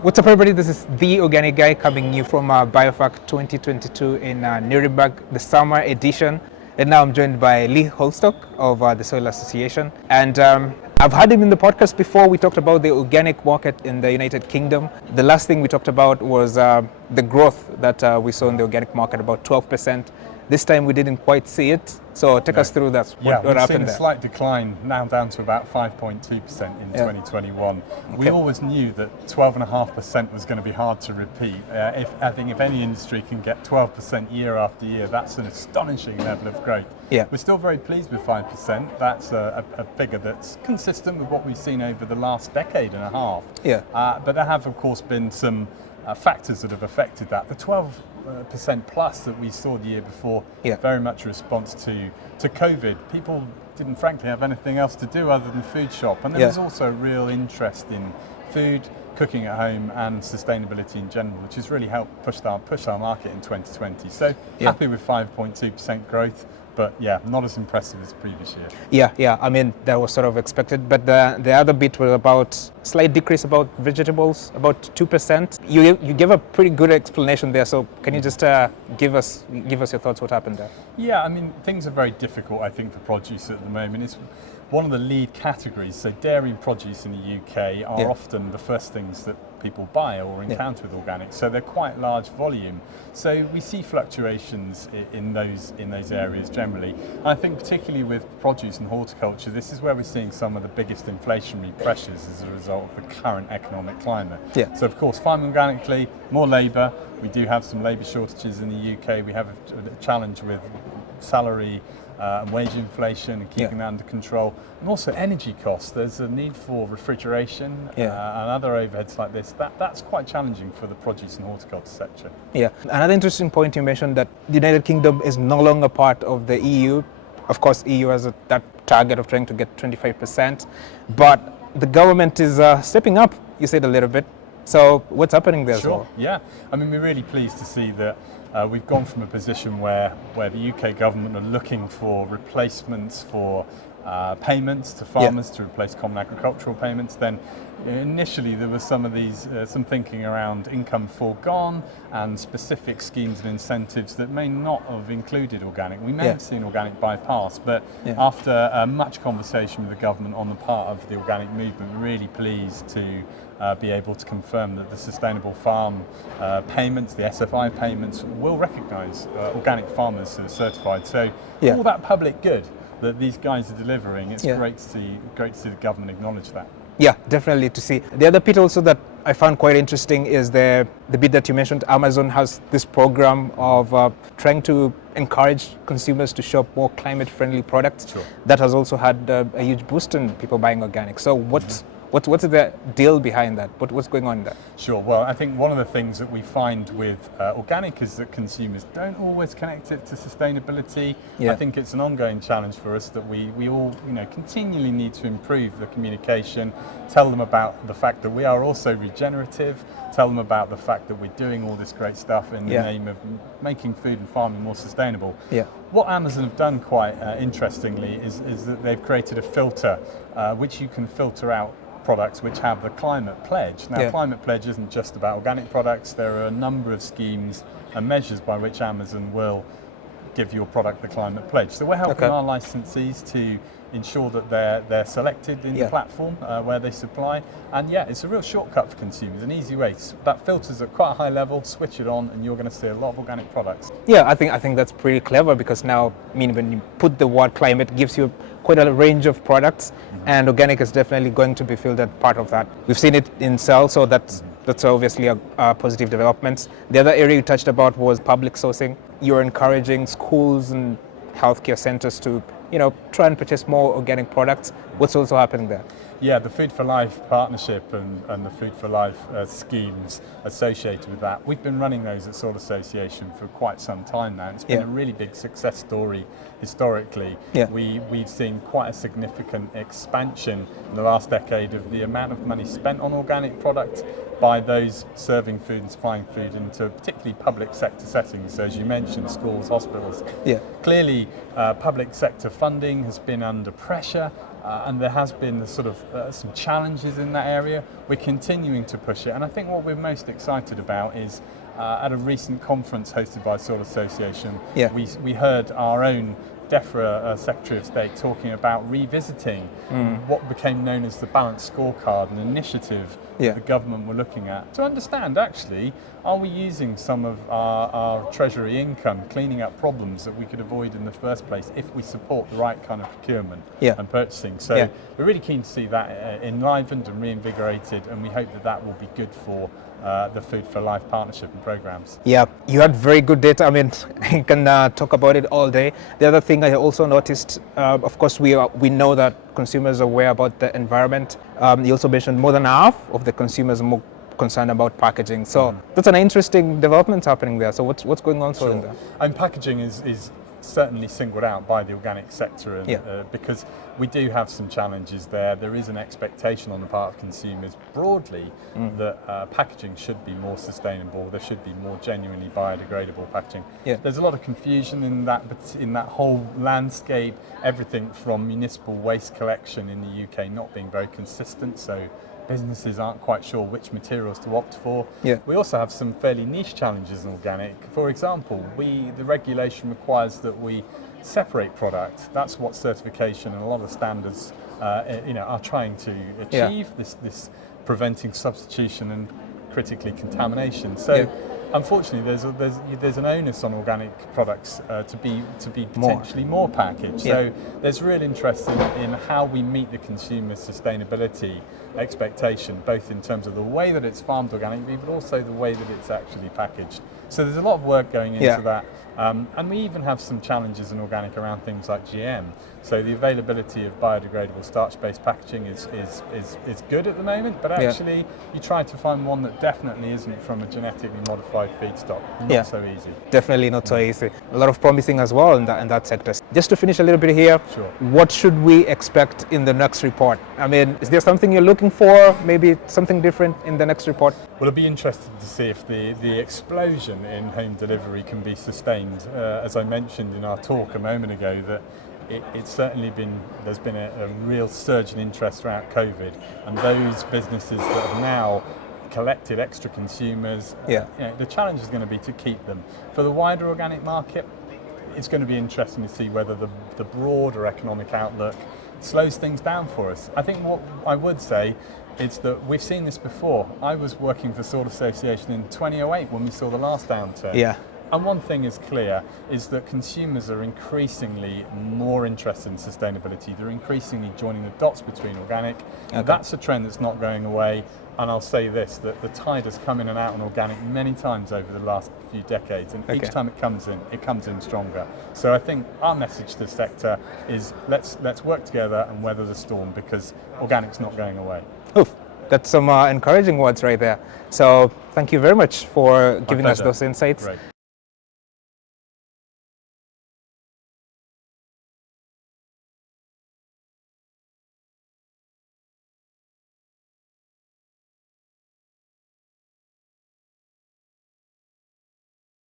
What's up, everybody? This is the Organic Guy coming new from BIOFACH 2022 in Nuremberg, the summer edition. And now I'm joined by Lee Holdstock of the Soil Association. And I've had him in the podcast before. We talked about the organic market in the United Kingdom. The last thing we talked about was the growth that we saw in the organic market, about 12%. This time we didn't quite see it. So take us through that. What happened there? We've seen a slight decline, now down to about 5.2% in 2021. We always knew that 12.5% was going to be hard to repeat. I think if any industry can get 12% year after year, that's an astonishing level of growth. We're still very pleased with 5%. That's a figure that's consistent with what we've seen over the last decade and a half. But there have, of course, been some factors that have affected that. The 12% plus that we saw the year before, very much a response to COVID. People didn't frankly have anything else to do other than food shop, and there was also a real interest in food, cooking at home, and sustainability in general, which has really helped push our market in 2020. So happy with 5.2% growth. But not as impressive as previous year. I mean, that was sort of expected. But the other bit was about slight decrease about vegetables, about 2%. You gave a pretty good explanation there. So can you just give us your thoughts? What happened there? Yeah, I mean, things are very difficult, I think, for produce at the moment. It's one of the lead categories. So dairy and produce in the UK are often the first things that people buy or encounter with organic, so they're quite large volume. So we see fluctuations in those areas generally. And I think particularly with produce and horticulture, this is where we're seeing some of the biggest inflationary pressures as a result of the current economic climate. So of course, farming organically, more labour. We do have some labour shortages in the UK. We have a challenge with salary and wage inflation and keeping that under control, and also energy costs. There's a need for refrigeration and other overheads like this. That's quite challenging for the produce and horticulture sector. Another interesting point you mentioned, that the United Kingdom is no longer part of the EU. Of course, EU has that target of trying to get 25%, but the government is stepping up, you said a little bit. So what's happening there as well? Yeah, I mean, we're really pleased to see that we've gone from a position where the UK government are looking for replacements for payments to farmers to replace common agricultural payments. Then initially there was some thinking around income foregone and specific schemes and incentives that may not have included organic. We may have seen organic bypass, but after much conversation with the government on the part of the organic movement, we're really pleased to be able to confirm that the sustainable farm payments, the SFI payments, will recognise organic farmers who are certified. So all that public good that these guys are delivering, it's great to see the government acknowledge that. Yeah, definitely to see. The other bit also that I found quite interesting is the bit that you mentioned. Amazon has this program of trying to encourage consumers to shop more climate-friendly products. That has also had a huge boost in people buying organic. So what's the deal behind that? What's going on there? Sure. Well, I think one of the things that we find with organic is that consumers don't always connect it to sustainability. I think it's an ongoing challenge for us that we all continually need to improve the communication, tell them about the fact that we are also regenerative, tell them about the fact that we're doing all this great stuff in the name of making food and farming more sustainable. What Amazon have done quite interestingly is that they've created a filter which you can filter out products which have the climate pledge. Now, climate pledge isn't just about organic products. There are a number of schemes and measures by which Amazon will give your product the climate pledge. So we're helping our licensees to ensure that they're selected in the platform where they supply. And it's a real shortcut for consumers, an easy way. That filters at quite a high level, switch it on, and you're going to see a lot of organic products. I think that's pretty clever, because now, when you put the word climate, it gives you quite a range of products, and organic is definitely going to be filtered part of that. We've seen it in sales, so that's obviously a positive development. The other area you touched about was public sourcing. You're encouraging schools and healthcare centers to try and purchase more organic products. What's also happening there? The Food for Life partnership and the Food for Life schemes associated with that, we've been running those at Soil Association for quite some time now. It's been a really big success story historically. We've seen quite a significant expansion in the last decade of the amount of money spent on organic product by those serving food and supplying food into particularly public sector settings. So as you mentioned, schools, hospitals. Clearly, public sector funding has been under pressure and there has been some challenges in that area. We're continuing to push it, and I think what we're most excited about is at a recent conference hosted by Soil Association, we heard our own DEFRA Secretary of State talking about revisiting what became known as the Balanced Scorecard, an initiative that the government were looking at to understand, actually, are we using some of our Treasury income cleaning up problems that we could avoid in the first place if we support the right kind of procurement and purchasing. So we're really keen to see that enlivened and reinvigorated, and we hope that that will be good for the Food for Life partnership and programs. Yeah, you had very good data. I mean, you can talk about it all day. The other thing I also noticed, of course, we know that consumers are aware about the environment. You also mentioned more than half of the consumers are more concerned about packaging. So that's an interesting development happening there. So what's going on in there? And packaging is certainly singled out by the organic sector, and, because we do have some challenges there. There is an expectation on the part of consumers broadly that packaging should be more sustainable. There should be more genuinely biodegradable packaging. There's a lot of confusion in that whole landscape. Everything from municipal waste collection in the UK not being very consistent, so businesses aren't quite sure which materials to opt for. We also have some fairly niche challenges in organic. For example, the regulation requires that we separate product. That's what certification and a lot of standards are trying to achieve, this preventing substitution and critically contamination. So unfortunately, there's an onus on organic products to be potentially more packaged. So there's real interest in how we meet the consumer sustainability expectation, both in terms of the way that it's farmed organically, but also the way that it's actually packaged. So there's a lot of work going into that. And we even have some challenges in organic around things like GM. So the availability of biodegradable starch-based packaging is good at the moment, but actually you try to find one that definitely isn't from a genetically modified feedstock. Not so easy. Definitely not so easy. A lot of promising as well in that sector. Just to finish a little bit here, what should we expect in the next report? I mean, is there something you're looking for? Maybe something different in the next report? Well, I'll be interested to see if the explosion in home delivery can be sustained. As I mentioned in our talk a moment ago, that it's certainly there's been a real surge in interest throughout COVID, and those businesses that have now collected extra consumers, the challenge is going to be to keep them. For the wider organic market, it's going to be interesting to see whether the broader economic outlook slows things down for us. I think what I would say is that we've seen this before. I was working for Soil Association in 2008 when we saw the last downturn. And one thing is clear, is that consumers are increasingly more interested in sustainability. They're increasingly joining the dots between organic. That's a trend that's not going away. And I'll say this, that the tide has come in and out on organic many times over the last few decades, and each time it comes in stronger. So I think our message to the sector is let's work together and weather the storm, because organic's not going away. Oof. That's some encouraging words right there. So thank you very much for giving us those insights. Great.